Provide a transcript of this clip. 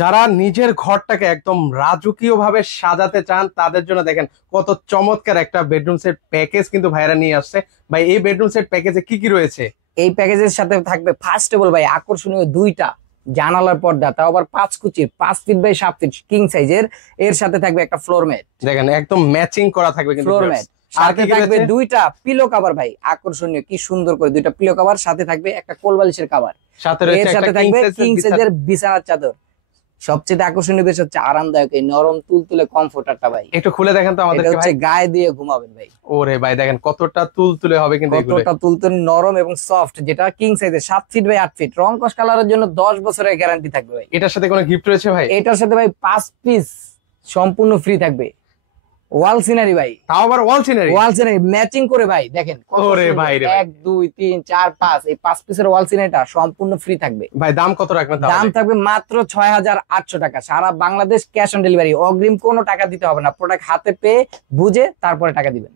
যারা নিজের ঘরটাকে একদম রাজকীয় ভাবে সাজাতে চান তাদের জন্য দেখেন কত চমৎকার একটা বেডরুম সেট প্যাকেজ কিন্তু ভাইরা নিয়ে আসছে। ভাই এই বেডরুম সেট প্যাকেজে কি কি রয়েছে? এই প্যাকেজের সাথে থাকবে ফার্স্ট অফ অল ভাই আকর্ষণীয় দুইটা জানালার পর্দা, তাও আবার 5 কুচির, 5 ফিট বাই 7 ফিট কিং সাইজের। এর সাথে থাকবে একটা ফ্লোর ম্যাট, দেখেন একদম ম্যাচিং করা থাকবে কিন্তু ফ্লোর viewers। ম্যাট। আর সাথে কি কি থাকবে রয়েছে? দুইটা পিলো কভার ভাই, আকর্ষণীয় কি সুন্দর করে দুইটা পিলো কভার। সাথে থাকবে একটা কোল বালিশের কভার। সাথে এর রয়েছে সাথে একটা থাকবে কিং কিং সাইজের বিছানার চাদর। সবচেয়ে আকর্ষণীয় বিষয় হচ্ছে আরামদায়ক এই নরম তুলতুলে কমফোর্টারটা ভাই। একটু খুলে দেখেন তো এটা আমাদেরকে হচ্ছে ভাই। গায়ে দিয়ে ঘুমাবেন ভাই। ওরে ভাই দেখেন কতটা তুলতুলে হবে কিন্তু এগুলো। কতটা তুলতুলে নরম এবং সফট, যেটা কিং সাইজের 7 ফিট বাই 8 ফিট। রং কস কালারের জন্য 10 বছরের গ্যারান্টি থাকবে ভাই। এটার সাথে কোনো গিফট রয়েছে ভাই? এটার সাথে ভাই 5 পিস সম্পূর্ণ ফ্রি থাকবে ওয়াল সিনারি ভাই। তাও আবার ওয়াল সিনারি? ওয়াল সিনারি ম্যাচিং করে ভাই, দেখেন ওরে ভাই রে ভাই। 1 2 3 4 5 এই 5 পিসের ওয়াল সিনারিটা সম্পূর্ণ ফ্রি থাকবে ভাই দাম কত রাখবেন দাম তাহলে? থাকবে মাত্র 6800 টাকা। সারা বাংলাদেশ ক্যাশ অন ডেলিভারি, অগ্রিম কোনো টাকা দিতে হবে না। প্রোডাক্ট হাতে পেয়ে বুঝে তারপরে টাকা দিবেন।